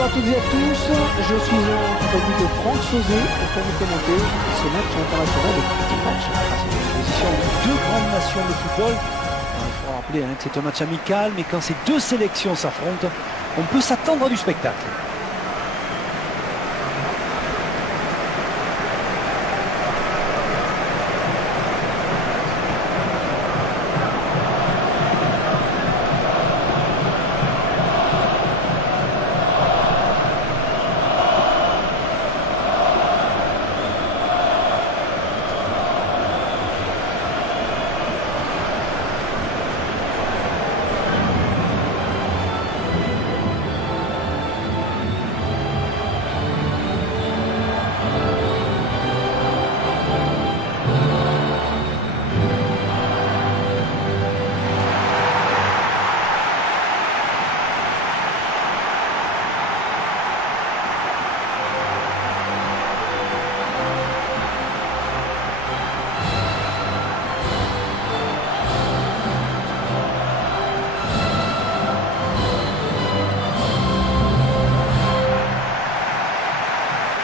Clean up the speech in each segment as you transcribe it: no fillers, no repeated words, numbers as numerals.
Bonjour à toutes et à tous, je suis en compagnie de Franck Sauzet pour vous commenter ce match international, le petit match grâce à l'opposition de deux grandes nations de football. Il faut rappeler que c'est un match amical, mais quand ces deux sélections s'affrontent, on peut s'attendre à du spectacle.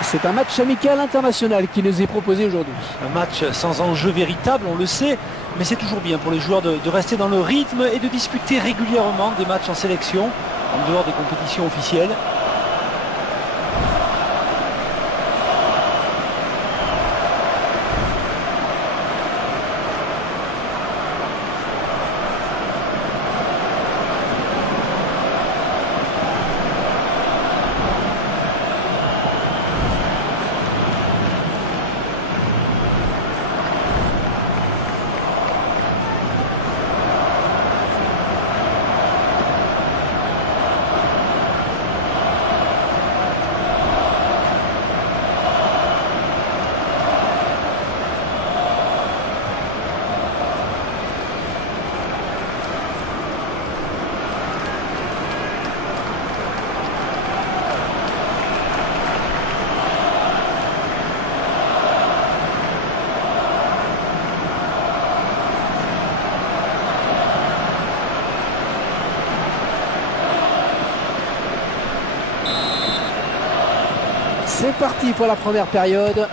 C'est un match amical international qui nous est proposé aujourd'hui. Un match sans enjeu véritable, on le sait, mais c'est toujours bien pour les joueurs de rester dans le rythme et de disputer régulièrement des matchs en sélection, en dehors des compétitions officielles. C'est parti pour la première période.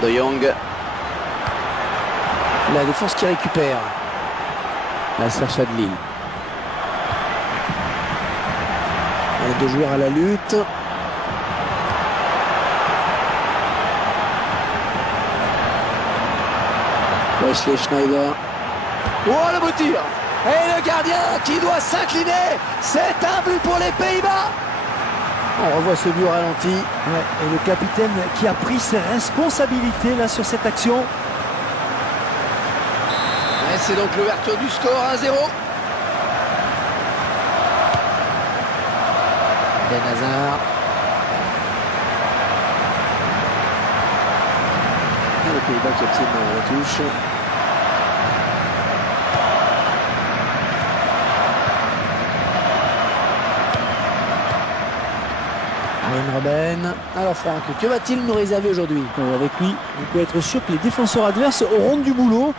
De Jong. La défense qui récupère. Nasser Chadli. Les deux joueurs à la lutte. Wesley Schneider. Oh, le beau tir! Et le gardien qui doit s'incliner. C'est un but pour les Pays-Bas. On revoit ce but au ralenti. Ouais, et le capitaine qui a pris ses responsabilités là sur cette action. Et c'est donc l'ouverture du score 1-0. Ben Hazard. Et les Pays-Bas qui obtiennent la touche. Arjen Robben. Alors Franck, que va-t-il nous réserver aujourd'hui? Avec lui, vous pouvez être sûr que les défenseurs adverses auront du boulot.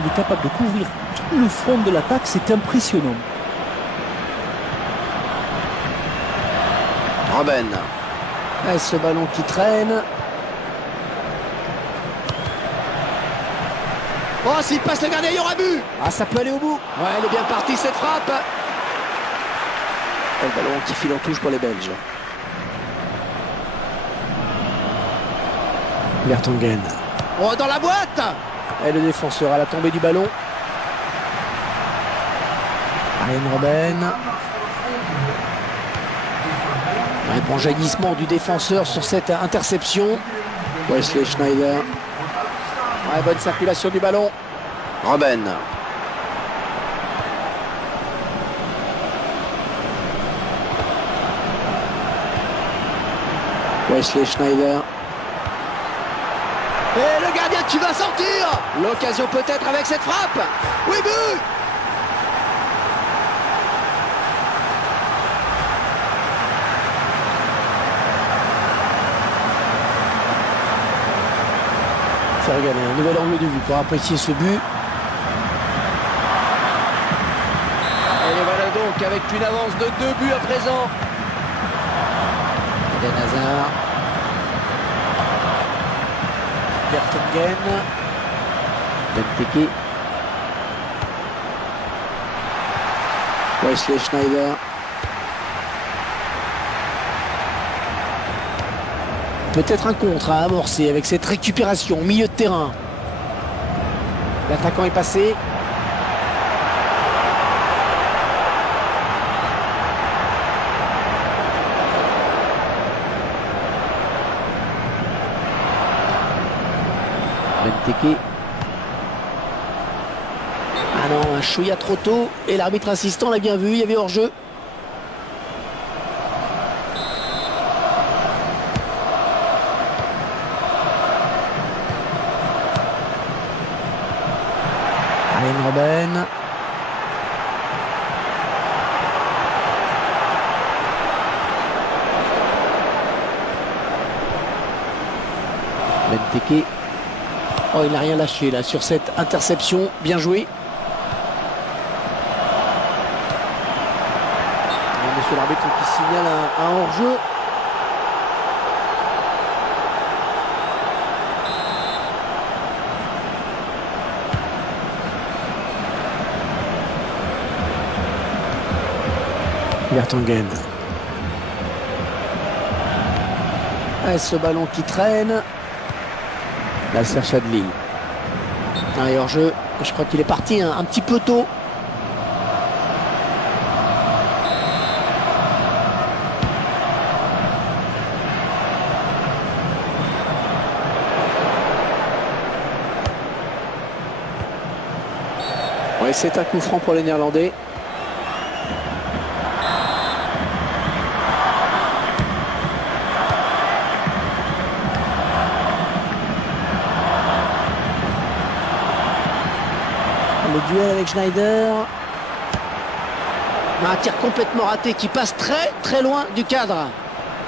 Il est capable de couvrir tout le front de l'attaque, c'est impressionnant. Robben. Et ce ballon qui traîne. Oh, s'il passe le gardien, il y aura but. Ah, ça peut aller au bout. Ouais, elle est bien partie cette frappe. Et le ballon qui file en touche pour les Belges. Vertonghen. Oh, dans la boîte. Et le défenseur à la tombée du ballon. Arjen Robben. Un bon jaillissement du défenseur sur cette interception. Wesley Schneider. Ouais, bonne circulation du ballon. Robben. Wesley Schneider. Et le gardien qui va sortir. L'occasion peut-être avec cette frappe. Oui, but. faut regarder un nouvel angle de vue pour apprécier ce but. Et voilà donc avec une avance de 2 buts à présent. Eden Hazard. Vertonghen. Benteke. Wesley Schneider. Peut-être un contre à amorcer avec cette récupération au milieu de terrain. L'attaquant est passé. Benteke. Ah non, un chouïa trop tôt. Et l'arbitre assistant l'a bien vu, il y avait hors-jeu. Arjen Robben. Benteke. Oh, il n'a rien lâché là sur cette interception. Bien joué. Et monsieur l'arbitre qui signale un hors-jeu. Vertonghen. Et ce ballon qui traîne. Nasser Chadli. Et hors-jeu, je crois qu'il est parti un petit peu tôt. Ouais, c'est un coup franc pour les Néerlandais. Le duel avec Schneider. Un tir complètement raté qui passe très très loin du cadre.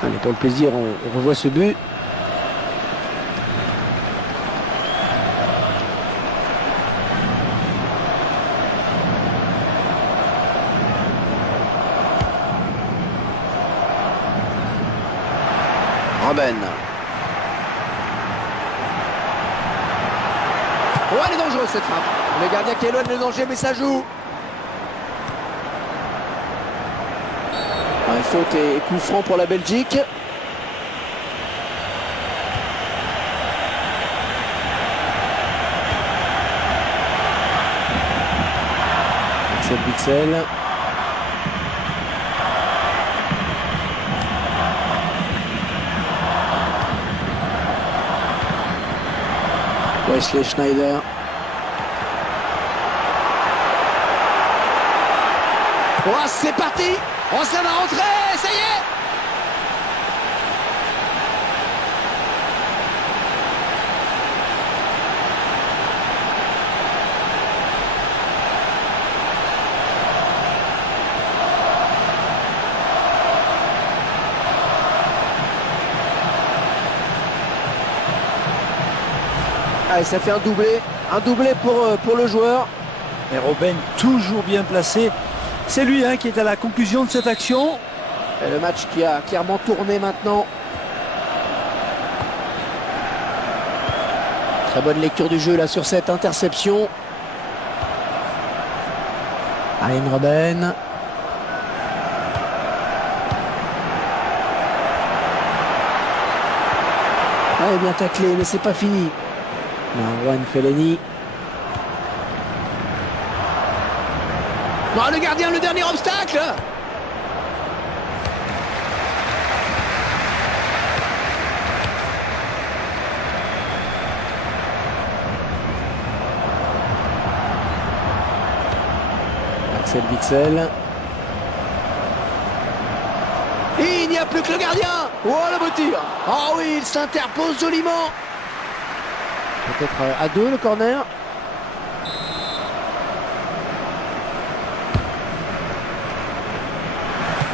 Allez, pour le plaisir, on revoit ce but. Robben. Oh, elle est dangereuse cette frappe. Le gardien qui éloigne le danger, mais ça joue. Ouais, faute et coup franc pour la Belgique. Axel Witsel. Wesley Schneider. Oh, c'est parti. Oh, ça va rentrer. Ça y est. Allez, ça fait un doublé pour le joueur. Et Robben toujours bien placé. C'est lui qui est à la conclusion de cette action. Et le match qui a clairement tourné maintenant. Très bonne lecture du jeu là sur cette interception. Arjen Robben. Ah, bien taclé, mais c'est pas fini. Marwan Fellaini. Non, le gardien, le dernier obstacle. Axel Witsel. Et il n'y a plus que le gardien. Oh, le beau tir. Oh oui, il s'interpose joliment. Peut-être à deux le corner.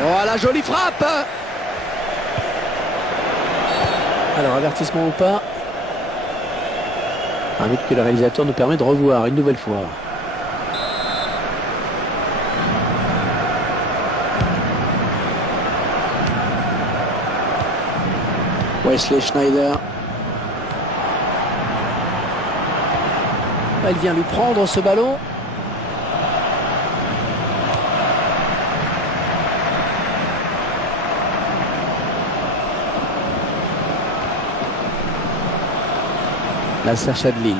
Oh, la jolie frappe. Alors, avertissement ou pas? Un but que le réalisateur nous permet de revoir une nouvelle fois. Wesley Schneider. Il vient lui prendre ce ballon. Nasser Chadli.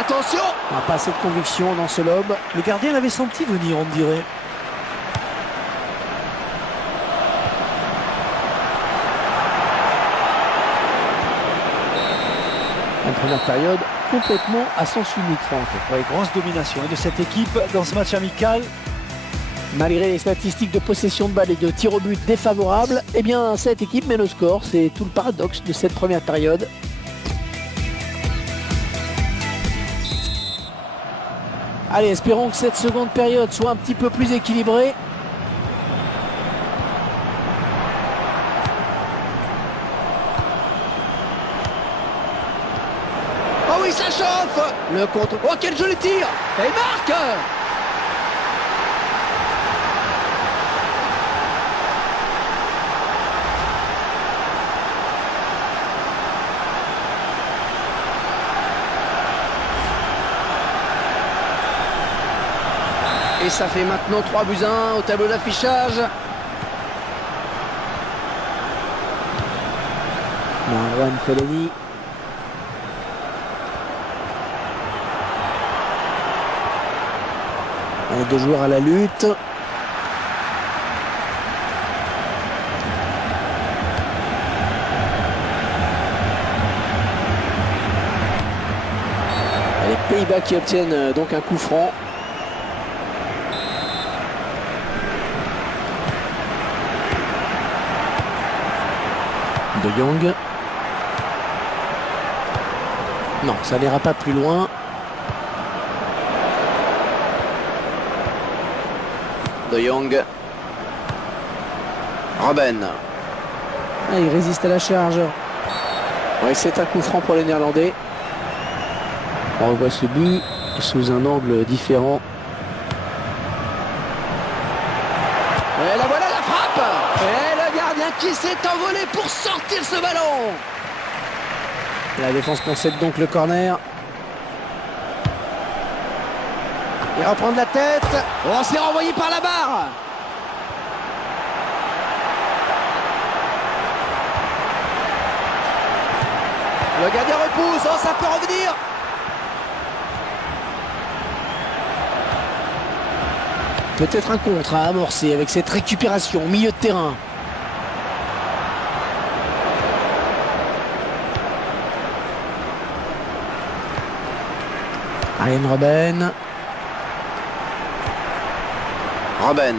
Attention! Pas assez de conviction dans ce lob. Le gardien l'avait senti venir, on dirait. Une première période complètement à sens unique, Franck. Ouais, grosse domination de cette équipe dans ce match amical. Malgré les statistiques de possession de balle et de tir au but défavorables, eh bien cette équipe mène au score. C'est tout le paradoxe de cette première période. Allez, espérons que cette seconde période soit un petit peu plus équilibrée. Oh oui, ça chauffe! Le contre... Oh, quel joli tir! Et il marque! Et ça fait maintenant 3-1 au tableau d'affichage. Marwan Fellaini. Deux joueurs à la lutte. Les Pays-Bas qui obtiennent donc un coup franc. De Jong. Non, ça n'ira pas plus loin. De Jong. Robben. Il résiste à la charge. Ouais, c'est un coup franc pour les Néerlandais. On revoit ce but sous un angle différent. Et la voilà la frappe! Et le gardien qui s'est envolé pour sortir ce ballon! La défense concède donc le corner. Il reprend de la tête. Oh, c'est renvoyé par la barre. Le gardien repousse. Oh, ça peut revenir. Peut-être un contre à amorcer avec cette récupération au milieu de terrain. Arjen Robben. Robben.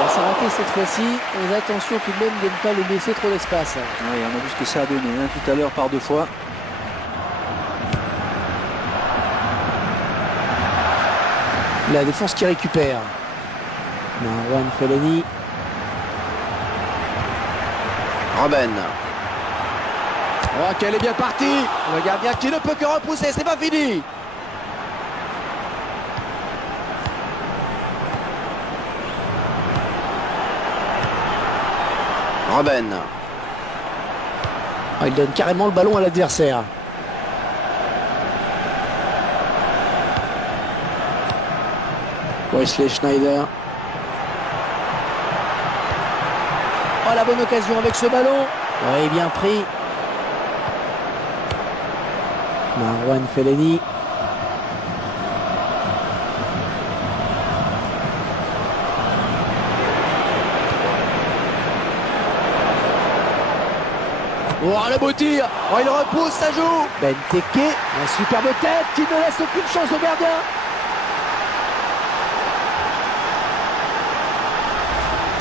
On s'est raté cette fois-ci. Mais attention tout de même de ne pas lui laisser trop d'espace. Oui, on a vu ce que ça a donné tout à l'heure par deux fois. La défense qui récupère. Marwan Fellaini. Robben. Oh, qu'elle est bien partie. Le gardien qui ne peut que repousser. C'est pas fini. Robben. Il donne carrément le ballon à l'adversaire. Wesley Schneider. Oh, la bonne occasion avec ce ballon. Oui, bien pris. Marwan Fellaini. Oh, le beau tir. Oh, il repousse, ça joue. Benteke. Un superbe tête qui ne laisse aucune chance au gardien.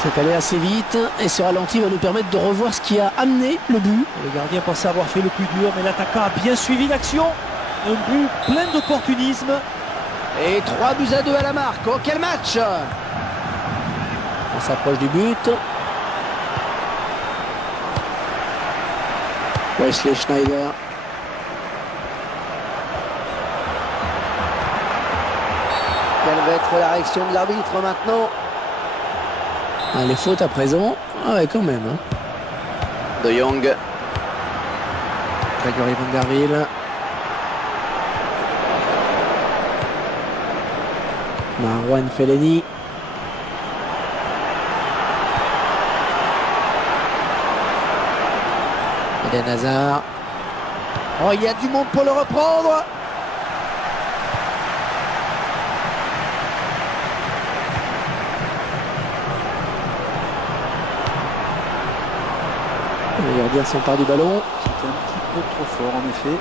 C'est allé assez vite et ce ralenti va nous permettre de revoir ce qui a amené le but. Le gardien pensait avoir fait le plus dur, mais l'attaquant a bien suivi l'action. un but plein d'opportunisme. Et 3-2 à la marque. Oh, quel match! On s'approche du but. Wesley Schneider. Quelle va être la réaction de l'arbitre maintenant? Les fautes à présent. Ah ouais, quand même. Hein. De Jong. Grégory Van der Wiel. Marouane Fellaini. Eden Hazard. Oh, il y a du monde pour le reprendre. Le gardien s'empare du ballon. C'était un petit peu trop fort en effet.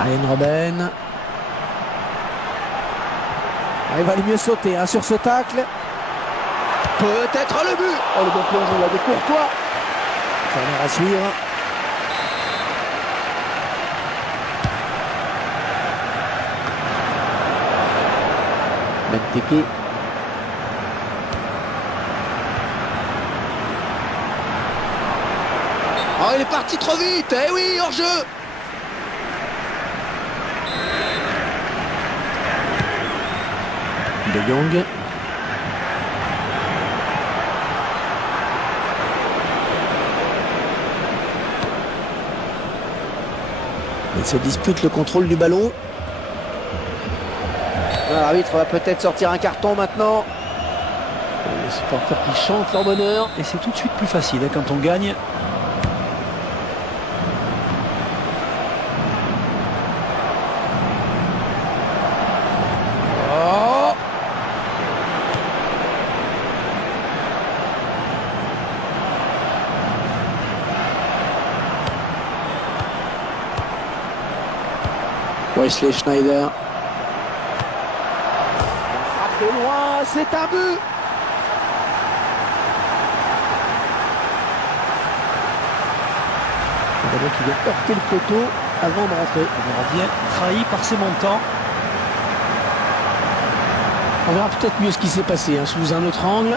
Arjen Robben. Il va aller mieux sauter hein, sur ce tacle. Peut-être le but. Oh, le bon plongeon là de Courtois. Corner à suivre. Benteke. Oh, il est parti trop vite. Eh oui, hors-jeu. De Jong. Il se dispute le contrôle du ballon. L'arbitre va peut-être sortir un carton maintenant. Les supporters qui chantent leur bonheur. Et c'est tout de suite plus facile hein, quand on gagne. Oh, Wesley Schneider. De loin, c'est un but. Le ballon qui vient heurter le poteau avant de rentrer. On verra bien trahi par ses montants. On verra peut-être mieux ce qui s'est passé hein, sous un autre angle.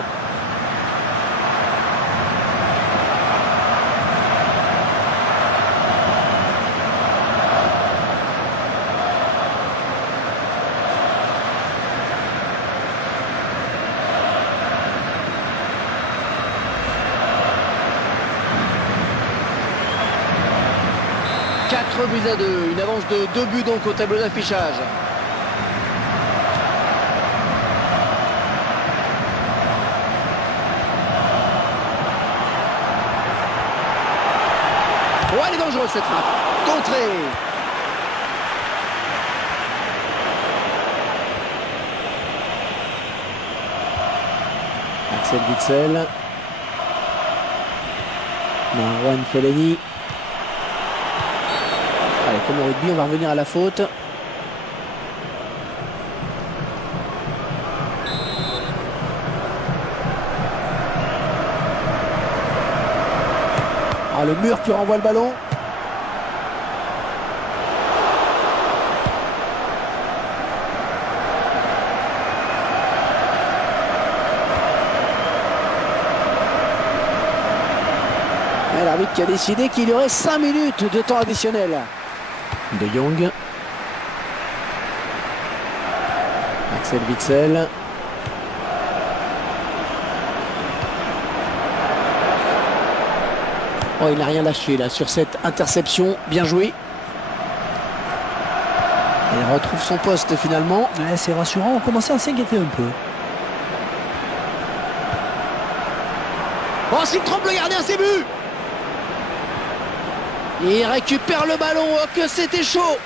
Quatre buts à 2. Une avance de 2 buts donc au tableau d'affichage. Oh, elle est dangereuse cette frappe. Contrée. Axel Witsel. Marouane Fellaini. Allez, comme au rugby, on va revenir à la faute. Ah, le mur qui renvoie le ballon. Et l'arbitre qui a décidé qu'il y aurait 5 minutes de temps additionnel. De Jong. Axel Witsel. Oh, il n'a rien lâché là sur cette interception. Bien joué. Il retrouve son poste finalement. Ouais, c'est rassurant, on commençait à s'inquiéter un peu. Oh, s'il trompe le gardien, c'est but. Il récupère le ballon. Oh, que c'était chaud.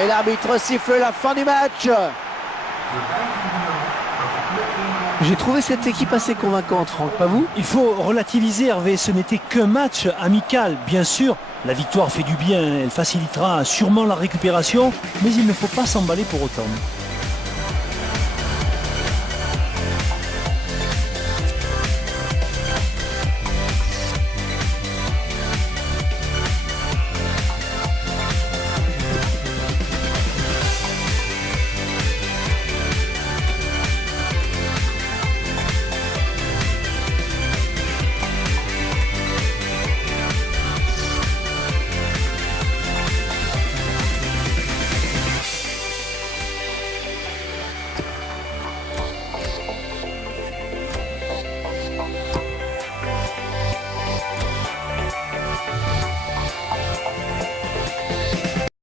Et l'arbitre siffle la fin du match. J'ai trouvé cette équipe assez convaincante, Franck, pas vous? Il faut relativiser, Hervé, ce n'était qu'un match amical. Bien sûr, la victoire fait du bien, elle facilitera sûrement la récupération, mais il ne faut pas s'emballer pour autant.